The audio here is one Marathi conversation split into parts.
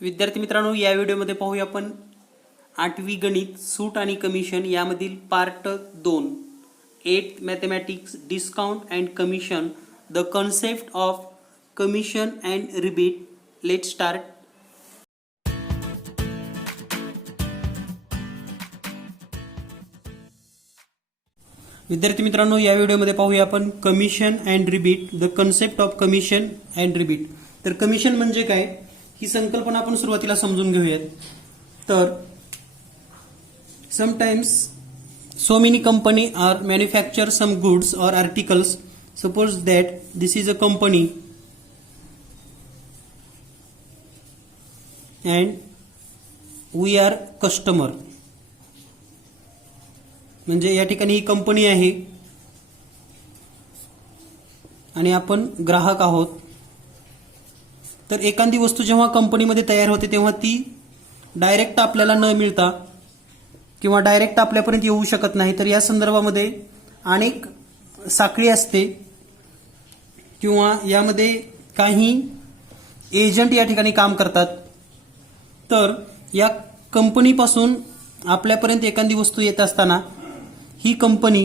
विद्यार्थी मित्रांनो, या व्हिडिओमध्ये पाहूया आपण 8वी गणित सूट आणि कमिशन यामधील part 2 8th mathematics discount and commission the concept of commission and rebate. Let start. विद्यार्थी मित्रांनो, या व्हिडिओमध्ये पाहूया आपण commission and rebate the concept of commission and rebate. तर कमिशन म्हणजे काय ही संकल्पना आपण सुरुवातीला समजून घेऊयात. तर sometimes so many company are manufacture some goods or articles. Suppose that this is a company and we are customer. म्हणजे या ठिकाणी ही कंपनी आहे आणि आपण ग्राहक आहोत. तर एखादी वस्तू जेव्हा कंपनीमध्ये तयार होते तेव्हा ती डायरेक्ट आपल्याला न मिळता किंवा डायरेक्ट आपल्यापर्यंत येऊ शकत नाही. तर या संदर्भामध्ये अनेक साखळी असते किंवा यामध्ये काही एजंट या ठिकाणी काम करतात. तर या कंपनीपासून आपल्यापर्यंत एखादी वस्तू येत असताना ही कंपनी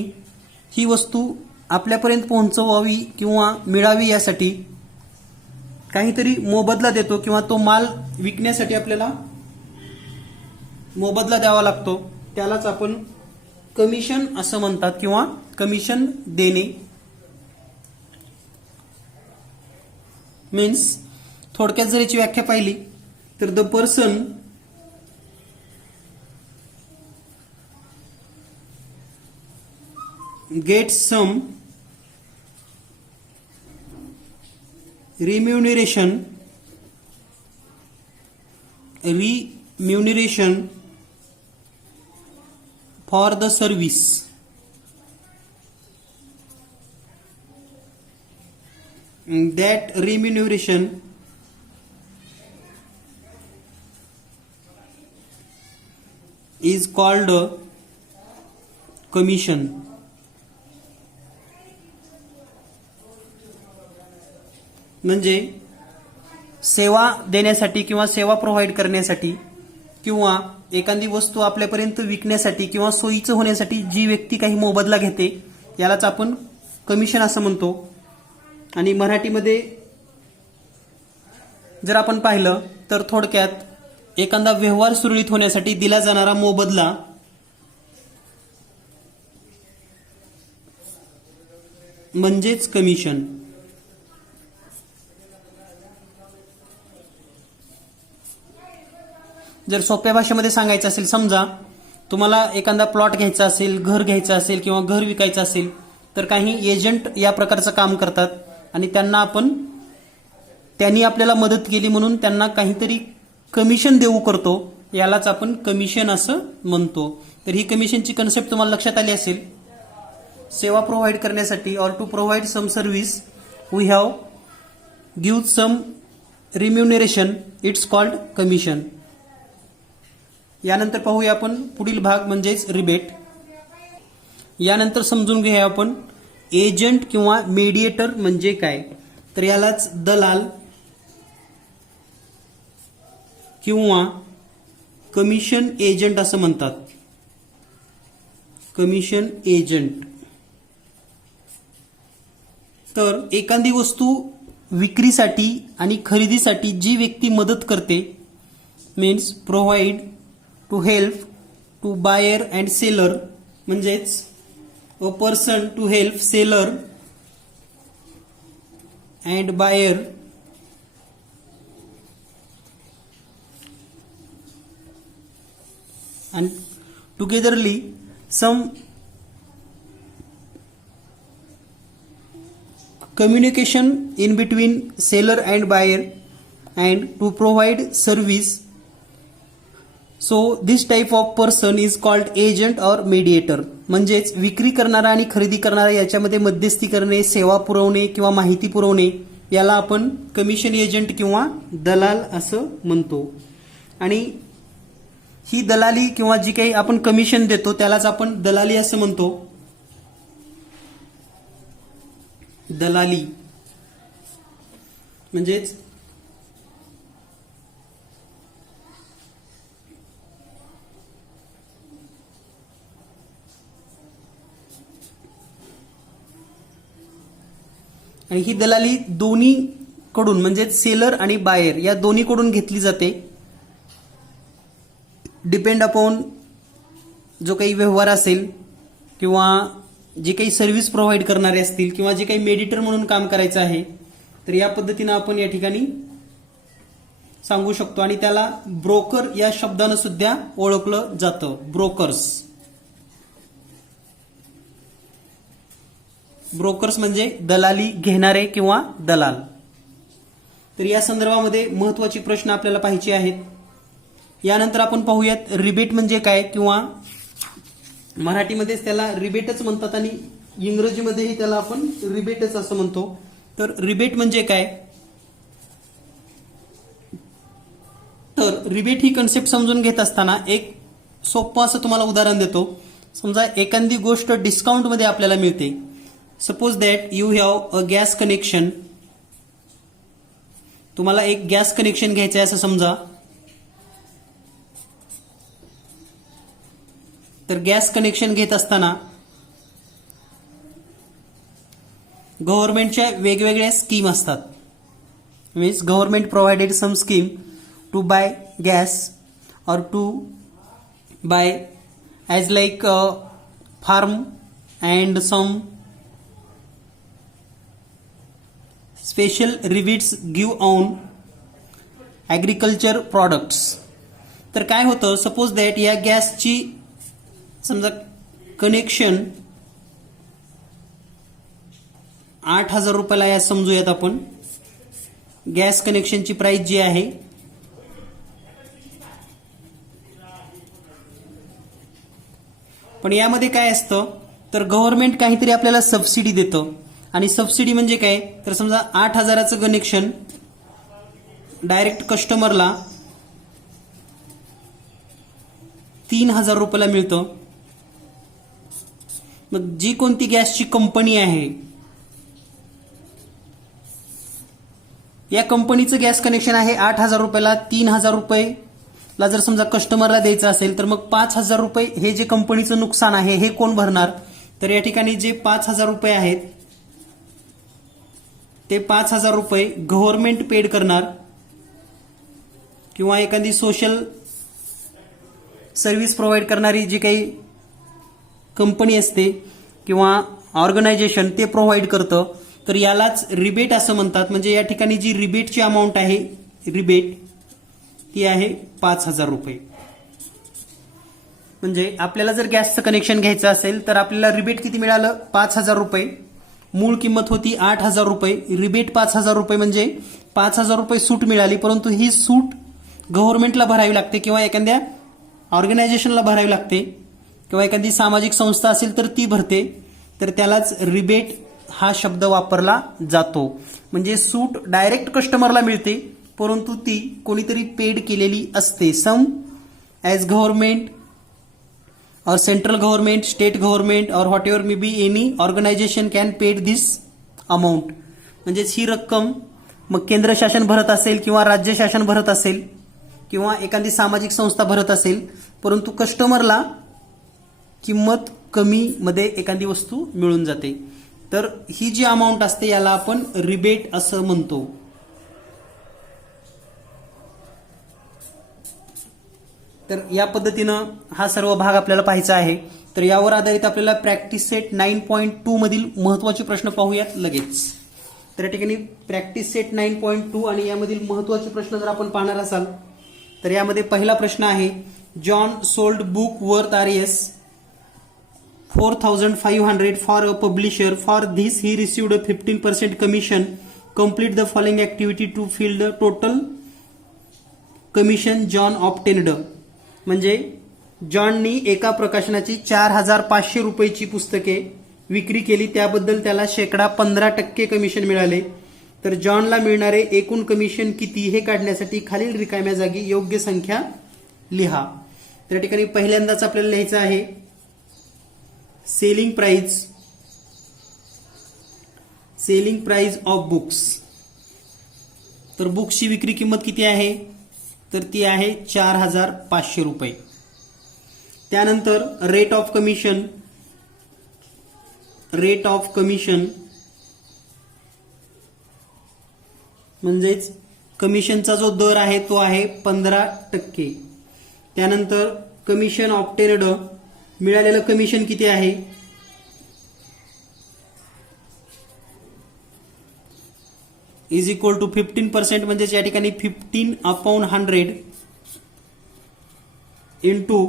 ही वस्तू आपल्यापर्यंत पोहोचवावी किंवा मिळावी यासाठी काहीतरी मोबदला देतो किंवा तो माल विकण्यासाठी आपल्याला मोबदला द्यावा लागतो. त्यालाच आपण कमिशन असं म्हणतात किंवा कमिशन देणे. मीन्स थोडक्यात जर याची व्याख्या पाहिली तर the person gets some remuneration for the service. That remuneration is called commission. म्हणजे सेवा देण्यासाठी किंवा सेवा प्रोव्हाइड करण्यासाठी किंवा एखादी वस्तू आपल्यापर्यंत विकण्यासाठी किंवा सोयीचं होण्यासाठी जी व्यक्ती काही मोबदला घेते यालाच आपण कमिशन असं म्हणतो. आणि मराठीमध्ये जर आपण पाहिलं तर थोडक्यात एखादा व्यवहार सुरळीत होण्यासाठी दिला जाणारा मोबदला म्हणजेच कमिशन. जर सोप्या भाषेमध्ये सांगायचं असेल, समजा तुम्हाला एखादा प्लॉट घ्यायचा असेल, घर घ्यायचं असेल किंवा घर विकायचं असेल तर काही एजंट या प्रकारचं काम करतात आणि त्यांनी आपल्याला मदत केली म्हणून त्यांना काहीतरी कमिशन देऊ करतो. यालाच आपण कमिशन असं म्हणतो. तर ही कमिशनची कन्सेप्ट तुम्हाला लक्षात आली असेल. सेवा प्रोव्हाइड करण्यासाठी or to provide some service we have give some remuneration, it's called commission. यानंतर पाहूया आपण पुढील भाग म्हणजेच रिबेट. यानंतर समजून घेऊया आपण एजंट किंवा मीडिएटर म्हणजे काय. तर यालाच दलाल किंवा कमिशन एजंट असं म्हणतात. Commission agent. तर एखादी वस्तू विक्रीसाठी आणि खरेदीसाठी जी व्यक्ती मदत करते means provide to help to buyer and seller, म्हणजेच a person to help seller and buyer and togetherly some communication in between seller and buyer and to provide service. So this type of person is called agent or mediator. म्हणजेच विक्री करणारा आणि खरेदी करणारा याच्यामध्ये मध्यस्थी करणे, सेवा पुरवणे किंवा माहिती पुरवणे याला आपण कमिशन एजंट किंवा दलाल असं म्हणतो. आणि ही दलाली किंवा जी काही आपण कमिशन देतो त्यालाच आपण दलाली असं म्हणतो. दलाली म्हणजेच आणि ही दलाली दोन्ही कडून म्हणजे सेलर आणि बायर या दोन्ही कडून घेतली जाते. डिपेंड अपॉन जो काही व्यवहार असेल किंवा जे काही सर्व्हिस प्रोव्हाइड करणारे असतील किंवा जे काही मेडिटर म्हणून काम करायचं आहे, तर या पद्धतीनं आपण या ठिकाणी सांगू शकतो. आणि त्याला ब्रोकर या शब्दानं सुद्धा ओळखलं जातं. ब्रोकर्स म्हणजे दलाली घेणारे किंवा दलाल. तर या संदर्भामध्ये महत्वाची प्रश्न आपल्याला पाहायचे आहेत. यानंतर आपण पाहूयात रिबेट म्हणजे काय, किंवा मराठीमध्येच त्याला रिबेटच म्हणतात आणि इंग्रजीमध्येही त्याला आपण रिबेटच असं म्हणतो. तर रिबेट म्हणजे काय, तर रिबेट ही कन्सेप्ट समजून घेत असताना एक सोपं असं तुम्हाला उदाहरण देतो. समजा एखादी गोष्ट डिस्काउंटमध्ये आपल्याला मिळते. Suppose that you have a gas connection. तुम्हाला एक गॅस कनेक्शन घ्यायचं आहे असं समजा. तर गॅस कनेक्शन घेत असताना गव्हर्नमेंटच्या वेगवेगळ्या स्कीम असतात. Means government provided some scheme to buy gas or to buy as like farm and some special rebates give on agriculture products. तर काय होतं, सपोज दॅट या गॅसची समजा कनेक्शन 8,000 रुपयाला या समजूयात आपण. गॅस कनेक्शनची प्राइस जी आहे पण यामध्ये काय असतं, तर गव्हर्नमेंट काहीतरी आपल्याला सबसिडी देतं. आणि सबसिडी म्हणजे काय, तर समजा 8,000चं कनेक्शन डायरेक्ट कस्टमरला 3,000 रुपयाला मिळतं. मग जी कोणती गॅसची कंपनी आहे, या कंपनीचं गॅस कनेक्शन आहे 8,000 रुपयाला. 3,000 रुपयेला जर समजा कस्टमरला द्यायचं असेल तर मग 5,000 रुपये हे जे कंपनीचं नुकसान आहे हे कोण भरणार, तर या ठिकाणी जे 5,000 रुपये आहेत ते 5,000 रुपये गव्हर्नमेंट पेड करणार. किंवा एखादी सोशल सर्व्हिस प्रोव्हाइड करणारी जी काही कंपनी असते किंवा ऑर्गनायझेशन ते प्रोव्हाइड करतं. तर यालाच रिबेट असं म्हणतात. म्हणजे या ठिकाणी जी रिबेटची अमाऊंट आहे, रिबेट ती आहे 5,000 रुपये. म्हणजे आपल्याला जर गॅसचं कनेक्शन घ्यायचं असेल तर आपल्याला रिबेट किती मिळालं, 5,000 रुपये. मूळ किंमत होती 8,000 रुपये, रिबेट 5,000 रुपये म्हणजे 5,000 रुपये सूट मिळाली. परंतु ही सूट गव्हर्नमेंटला भरावी लागते किंवा एखाद्या ऑर्गनायझेशनला भरावी लागते किंवा एखादी सामाजिक संस्था असेल तर ती भरते. तर त्यालाच रिबेट हा शब्द वापरला जातो. म्हणजे सूट डायरेक्ट कस्टमरला मिळते परंतु ती कोणीतरी पेड केलेली असते. Some as government or central government, state government or whatever may be any organization can paid this amount. म्हणजेच ही रक्कम मग केंद्र शासन भरत असेल किंवा राज्य शासन भरत असेल किंवा एखादी सामाजिक संस्था भरत असेल, परंतु कस्टमरला किंमत कमी मध्ये एखादी वस्तू मिळून जाते. तर ही जी अमाऊंट असते याला आपण रिबेट असं म्हणतो. तर या पद्धतीनं हा सर्व भाग आपल्याला पाहायचा आहे. तर यावर आधारित आपल्याला प्रॅक्टिस सेट 9.2 मधील महत्त्वाचे प्रश्न पाहूयात लगेच. तर या ठिकाणी प्रॅक्टिस सेट 9.2 आणि यामधील महत्त्वाचे प्रश्न जर आपण पाहणार असाल तर यामध्ये पहिला प्रश्न आहे, John sold book worth RS 4,500 for a publisher. For this he received 15% commission. Complete the following activity to fill the total commission John obtained. म्हणजे जॉननी एका प्रकाशनाची 4,500 रुपयाची पुस्तके विक्री केली, त्याबद्दल त्याला 15% कमिशन मिळाले. तर जॉनला मिळणारे एकूण कमिशन किती हे काढण्यासाठी खालील रिकाम्या जागी योग्य संख्या लिहा. त्या ठिकाणी पहिल्यांदाच आपल्याला लिहायचं आहे सेलिंग प्राइस ऑफ बुक्स. तर बुक्सची विक्री किंमत किती आहे, तर ती आहे 4,500 रुपये. त्यानंतर रेट ऑफ कमिशन म्हणजेच कमिशनचा जो दर आहे तो आहे 15%. त्यानंतर कमिशन ऑब्टेन्ड, मिळालेलं कमिशन किती आहे, इज इक्वल टू 15%, म्हणजेच या ठिकाणी 15/100 इंटू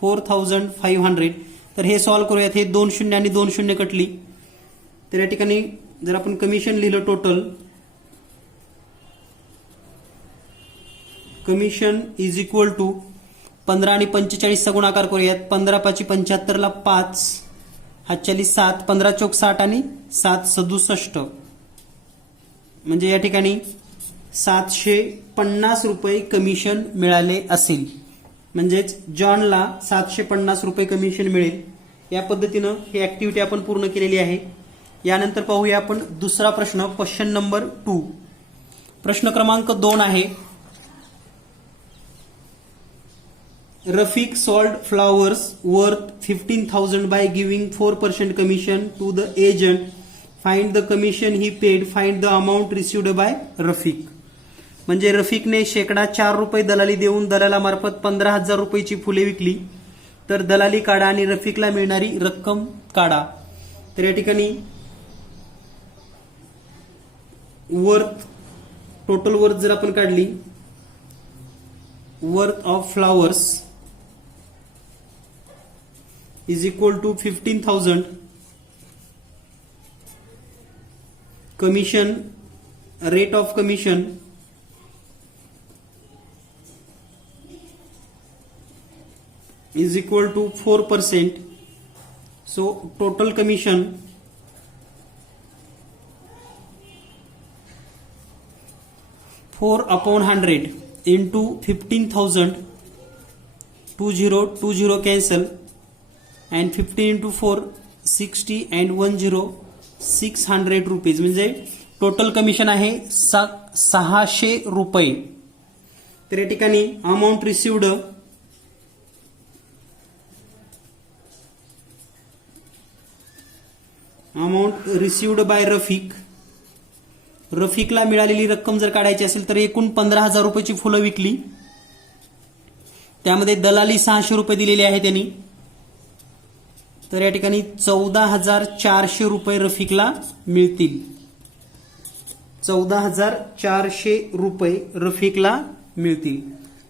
4500. तर हे सॉल्व्ह करूयात. हे 2 शून्य आणि 2 शून्य कटली. तर या ठिकाणी जर आपण कमिशन लिहिलं total, commission is equal to 15 आणि 45चा गुणाकार करूयात. 15 5 75 ला 5, 5 7, 15 चौक 60 आणि 7 67, म्हणजे या ठिकाणी 750 रुपये कमिशन मिळाले असेल. म्हणजेच जॉनला 750 रुपये कमिशन मिळेल. या पद्धतीनं ही ऍक्टिव्हिटी आपण पूर्ण केलेली आहे. यानंतर पाहूया आपण दुसरा प्रश्न, क्वेश्चन नंबर 2. प्रश्न क्रमांक 2 आहे, Rafiq sold flowers worth 15,000 by giving 4% commission to the agent. Find the commission he paid. Find the amount received by Rafiq. म्हणजे रफिकने शेकडा 4 रुपये दलाली देऊन दलालामार्फत 15,000 रुपयाची फुले विकली. तर दलाली काढा आणि रफिकला मिळणारी रक्कम काढा. तर या ठिकाणी वर्थ, टोटल वर्थ जर आपण काढली, worth of flowers is equal to 15,000. Commission, rate of commission is equal to 4%. So total commission (4/100) into 15,000, 20 cancel, and 15 into 4 60 and 10 600 rupees. म्हणजे टोटल कमिशन आहे 600 रुपये. तर या ठिकाणी अमाऊंट रिसिव्ड, बाय रफिक. रफिकला मिळालेली रक्कम जर काढायची असेल तर एकूण 15,000 रुपयाची फुलं विकली. त्यामध्ये दलाली 600 रुपये दिलेले आहे त्यांनी. तर या ठिकाणी 14,400 रुपये रफिकला मिळतील. 14,400 रुपये रफिकला मिळतील.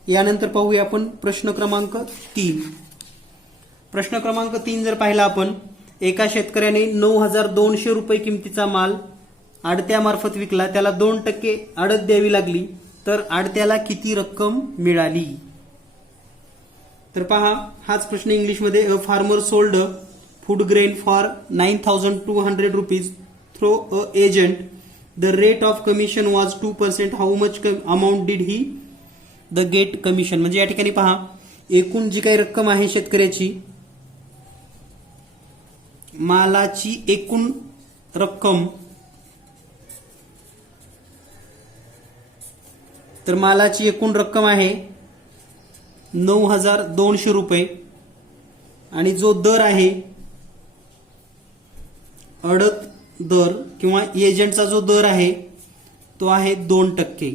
यानंतर पाहूया आपण प्रश्न क्रमांक 3. प्रश्न क्रमांक 3 जर पाहिला आपण, एका शेतकऱ्याने 9,200 रुपये किमतीचा माल आडत्यामार्फत विकला. त्याला 2% आडत द्यावी लागली. तर आडत्याला किती रक्कम मिळाली. तर पहा, हाच प्रश्न इंग्लिशमध्ये. A farmer sold food grain for 9,200 rupees through a agent. The rate of commission was 2%. How much amount did he the get commission? म्हणजे या ठिकाणी पहा, एकूण जी काही रक्कम आहे शेतकऱ्याची, मालाची एकूण रक्कम, तर मालाची एकूण रक्कम आहे 9,200 रुपये. आणि जो दर आहे, अडत दर किंवा एजंटचा जो दर आहे तो आहे 2%.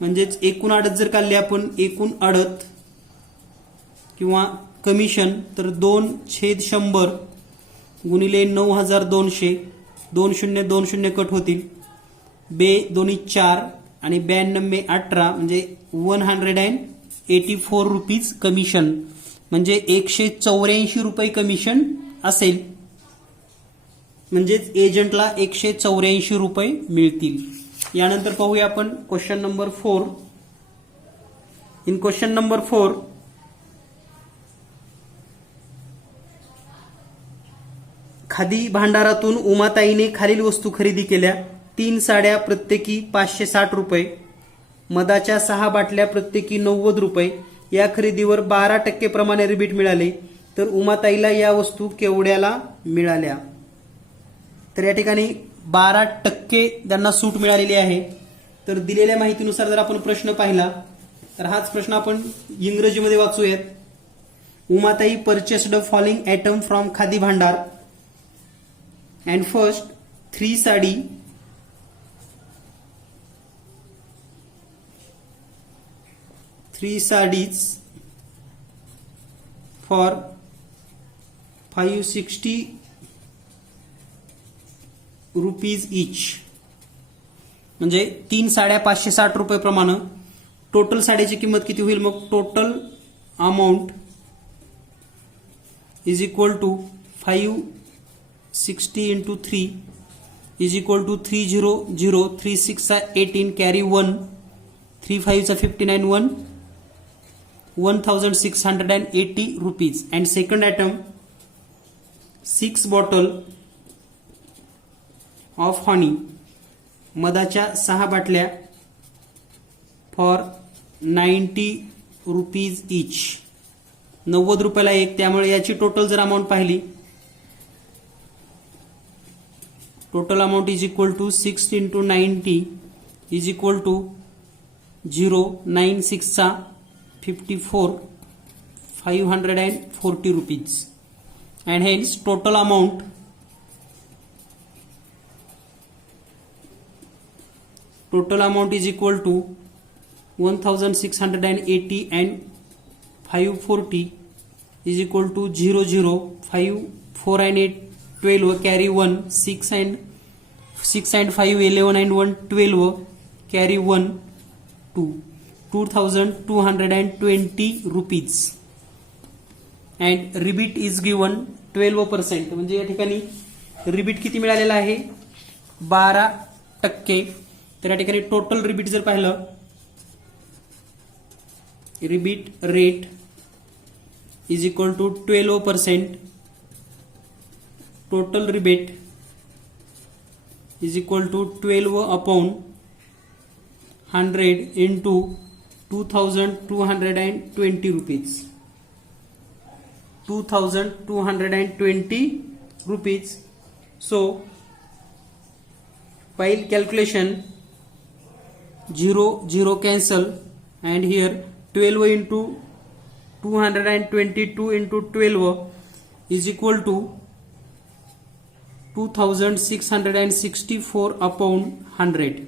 म्हणजेच एकूण आडत जर काढली आपण, एकूण आडत किंवा कमिशन, तर 2/100 गुणिले 9,200, 2 शून्य 2 शून्य कट होतील, बे 2 4 आणि 92 18, म्हणजे 184 रुपीज कमिशन. म्हणजे 184 रुपये कमिशन असेल. म्हणजेच एजंटला 184 रुपये मिळतील. यानंतर पाहूया आपण question number 4. In question number 4, Khadi भांडारातून उमाताईने खालील वस्तू खरेदी केल्या. 3 साड्या प्रत्येकी 560 रुपये, मधाच्या 6 बाटल्या प्रत्येकी 90 रुपये. या खरेदीवर 12% प्रमाणे रिबीट मिळाले. तर उमाताईला या वस्तू केवढ्याला मिळाल्या. तर या ठिकाणी 12% त्यांना सूट मिळालेली आहे. तर दिलेल्या माहितीनुसार जर आपण प्रश्न पाहिला तर हाच प्रश्न आपण इंग्रजीमध्ये वाचूयात. Umatai purchased following item from Khadi Bhandar. And first 3 sari 3 sarees for 560 rupees each, म्हणजे 3 साड्या 560 रुपये प्रमाणे. टोटल साड्याची किंमत किती होईल मग? Total amount is equal to 560 into 3 is equal to 300, 36 चा 18, कॅरी 1, 35 चा 59, 1680 rupees. And second item 6 bottle of honey, मधाच्या 6 बाटल्या फॉर 90 रुपीज इच, 90 रुपयाला एक. त्यामुळे याची टोटल जर अमाऊंट पाहिली, total amount is equal to 6 into 90 is equal to 0, 9 6 चा 54, 540 rupees. And hence total amount is equal to 1680 and 540 is equal to 00, 5, 4 and 8, 12, carry 1, 6 and 5, 11 and 1, 12, carry 1, 2, 2220 rupees. And rebate is given 12%. म्हणजे या ठिकाणी रिबीट किती मिळालेला आहे? 12%. तर या ठिकाणी टोटल रिबीट जर पाहिलं, rebate rate is equal to 12%. Total rebate is equal to 12 upon 100 into 2220 rupees. 2220 rupees. So while calculation 0 cancel, and here 12 into 222 into 12 is equal to 2664 upon 100,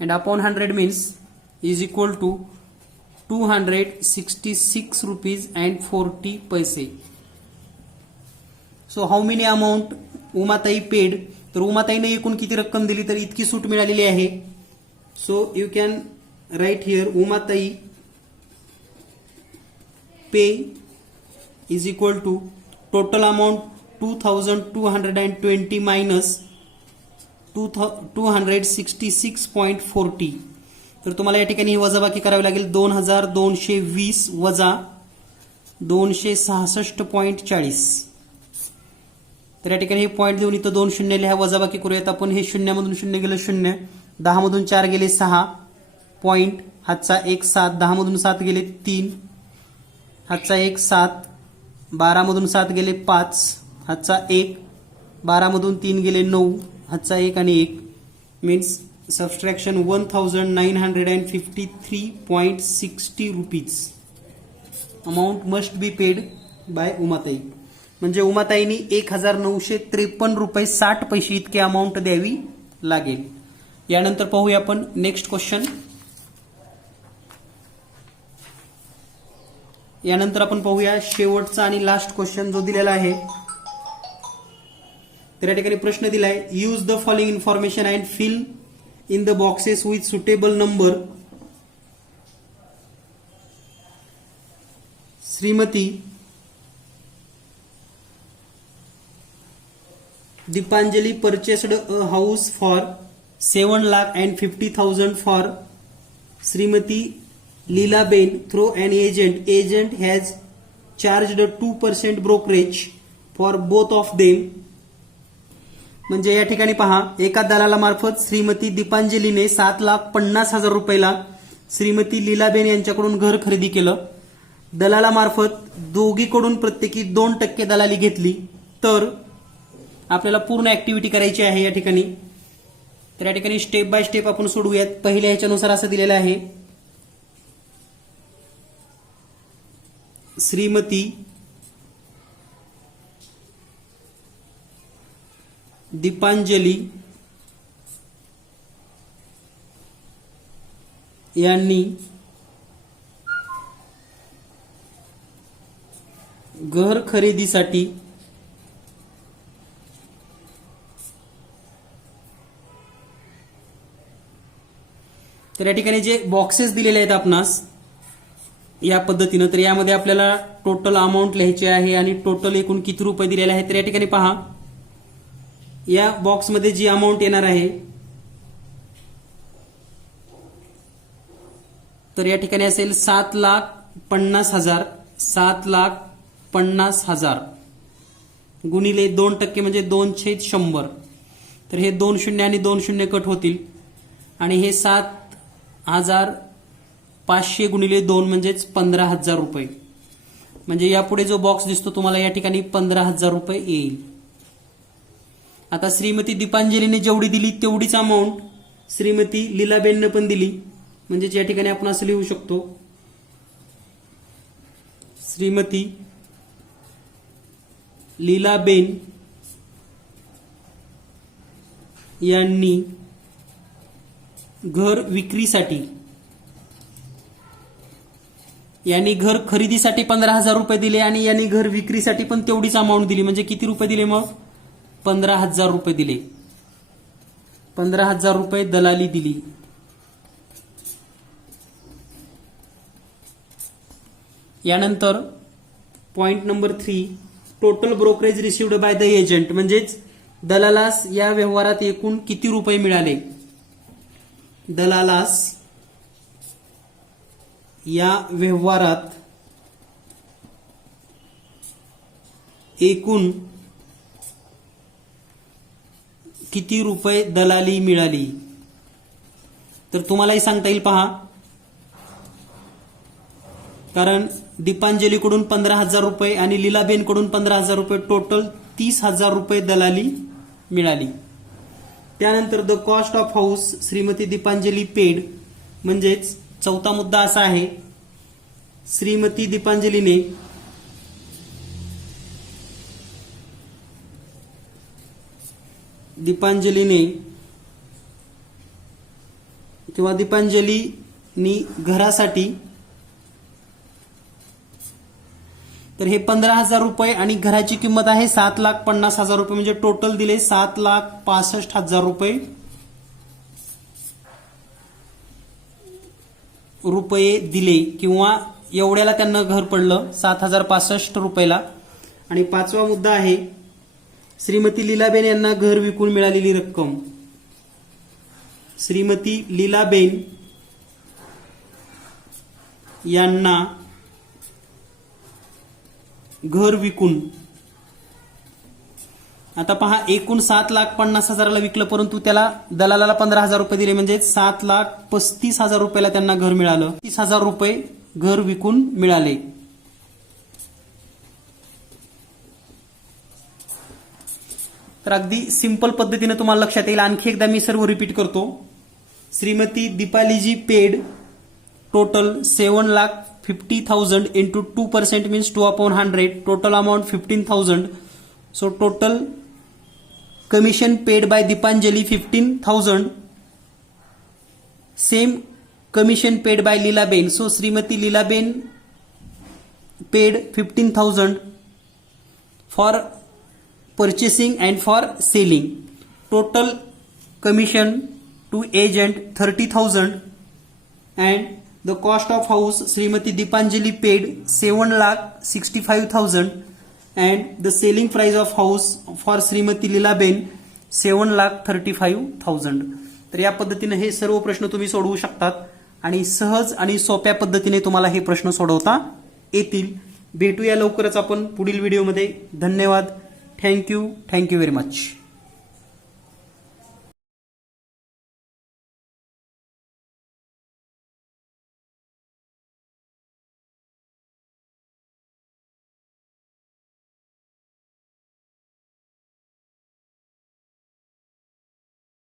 and upon 100 means is equal to 266 rupees and 40 paise. So how many amount Umatai paid? तर उमाताईने एकूण किती रक्कम दिली तर इतकी सूट मिळालेली आहे. So you can write here Umatai pay is equal to total amount 2220 minus 266.40. तर तुम्हाला या ठिकाणी ही वजाबाकी करावी लागेल. 2220 वजा 266.40. तर या ठिकाणी हे पॉईंट देऊन इथं 2 शून्य लिहा, वजाबाकी करूयात आपण. हे शून्यामधून शून्य गेलं 0, 10 मधून 4 गेले 6, पॉईंट हातचा 1 7, 10 मधून 7 गेले 3, हातचा 1 7, 12 मधून 7 गेले 5, हातचा 1, 12 मधून 3 गेले 9, हातचा 1 आणि 1, means subtraction 1953.60 rupees amount must be paid by Umatai. म्हणजे उमाताईनी 1953 रुपये 60 पैसे इतके अमाऊंट द्यावी लागेल. यानंतर पाहूया आपण नेक्स्ट क्वेश्चन. यानंतर आपण पाहूया शेवटचा आणि लास्ट क्वेश्चन जो दिलेला आहे. तर या ठिकाणी प्रश्न दिलाय, use the following information and fill in the boxes with suitable number. Shrimati Deepanjali purchased a house for 7,50,000 for Srimati Leelaben through an agent. Agent has charged a 2% brokerage for both of them. म्हणजे या ठिकाणी पहा, एका दलालामार्फत श्रीमती दीपांजलीने 7,50,000 रुपयाला श्रीमती लीलाबेन यांच्याकडून घर खरेदी केलं. दलालामार्फत दोघीकडून प्रत्येकी 2% दलाली घेतली. तर आपल्याला पूर्ण ऍक्टिव्हिटी करायची आहे या ठिकाणी. तर या ठिकाणी स्टेप बाय स्टेप आपण सोडवूयात. पहिल्या ह्याच्यानुसार असं दिलेलं आहे, श्रीमती दीपांजली यांनी घर खरेदीसाठी तर या ठिकाणी जे बॉक्सेस दिलेले आहेत आपणास या पद्धतीनं, तर यामध्ये आपल्याला टोटल अमाऊंट लिहायची आहे आणि टोटल एकूण किती रुपये दिलेले आहेत. तर या ठिकाणी पहा, या बॉक्समध्ये जी अमाऊंट येणार आहे तर या ठिकाणी असेल 7,50,000. 7,50,000 गुणिले 2% म्हणजे 2/100. तर हे 2 शून्य आणि 2 शून्य कट होतील आणि हे 7,500 गुणिले 2 म्हणजेच 15,000 रुपये. म्हणजे यापुढे जो बॉक्स दिसतो तुम्हाला या ठिकाणी 15,000 रुपये येईल. आता श्रीमती दीपांजलीने जेवढी दिली तेवढीच अमाऊंट श्रीमती लीलाबेनने पण दिली. म्हणजेच या ठिकाणी आपण असं लिहू शकतो, श्रीमती लीलाबेन यांनी घर विक्रीसाठी यांनी घर खरेदीसाठी 15,000 रुपये दिले आणि यांनी घर विक्रीसाठी पण तेवढीच अमाऊंट दिली. म्हणजे किती रुपये दिले मग? 15,000 रुपये दिले. 15,000 रुपये दलाली दिली. यानंतर point number 3, total brokerage received by the agent. म्हणजेच दलालास या व्यवहारात एकूण किती रुपये मिळाले? दलालास या व्यवहारात एकूण किती रुपये दलाली मिळाली? तर तुम्हालाही सांगता येईल पहा, कारण दीपांजलीकडून 15,000 रुपये आणि लीलाबेनकडून 15,000 रुपये, टोटल 30,000 रुपये दलाली मिळाली. त्यानंतर the cost of house Shrimati Deepanjali paid. म्हणजेच चौथा मुद्दा असा आहे, श्रीमती दीपांजलीने किंवा दीपांजलीनी घरासाठी, तर हे 15,000 रुपये आणि घराची किंमत आहे 7,50,000 रुपये. म्हणजे टोटल दिले 7,65,000 रुपये दिले किंवा एवढ्याला त्यांना घर पडलं 7,065 रुपयाला. आणि पाचवा मुद्दा आहे, श्रीमती लीलाबेन यांना घर विकून मिळालेली रक्कम. श्रीमती लीलाबेन यांना घर विकून, आता पहा, एकूण 7,50,000ला विकलं, परंतु त्याला दलालाला 15,000 रुपये दिले. म्हणजे 7,35,000 रुपयाला त्यांना घर मिळालं. 30,000 रुपये घर विकून मिळाले. तर अगदी सिंपल पद्धतीने तुम्हाला लक्षात येईल. आणखी एकदा मी सर्व रिपीट करतो. Shrimati Deepaliji paid total 7,50,000 into 2% means 2/100. Total amount 15,000. So total commission paid by Dipanjali 15,000. Same commission paid by Leelaben. So Srimati Leelaben paid 15,000 for purchasing and for selling. Total commission to agent 30,000 and the cost of house Srimati Dipanjali paid 7,65,000 and the selling price of house for Srimati Leelaben 7,35,000. तर या पद्धतीने हे सर्व प्रश्न तुम्ही सोडवू शकतात आणि सहज आणि सोप्या पद्धतीने तुम्हाला हे प्रश्न सोडवता येतील. भेटूया लवकरच आपण पुढील व्हिडिओमध्ये. धन्यवाद. Thank you very much.